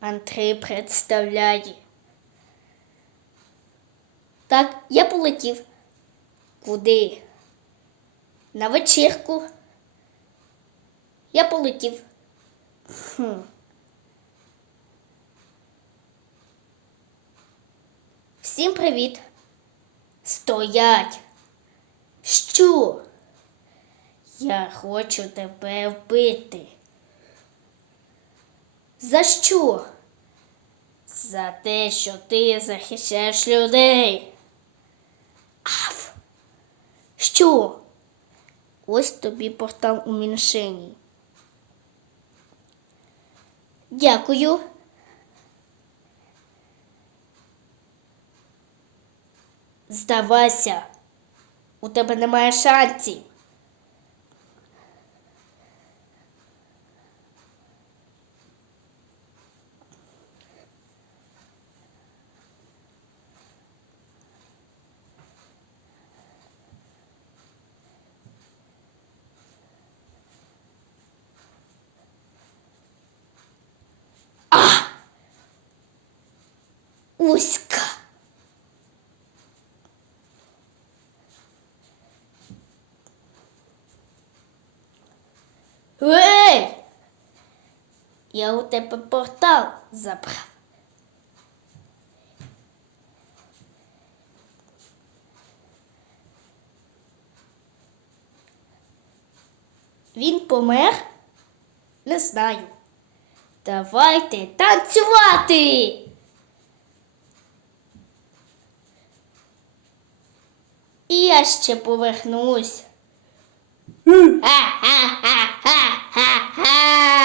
Андрій представляє. Так, я полетів. Куди? На вечірку. Я полетів. Хм. Всім привіт. Стоять. Що? Я хочу тебе вбити. За що? За те, що ти захищаєш людей. Аф. Що? Ось тобі портал у міншині. Дякую. Здавайся, у тебе немає шансів. Уська. Ей! Я у тебе портал забрав. Він помер? Не знаю. Давайте танцювати. Я ще повернусь. Ха-ха-ха-ха-ха-ха!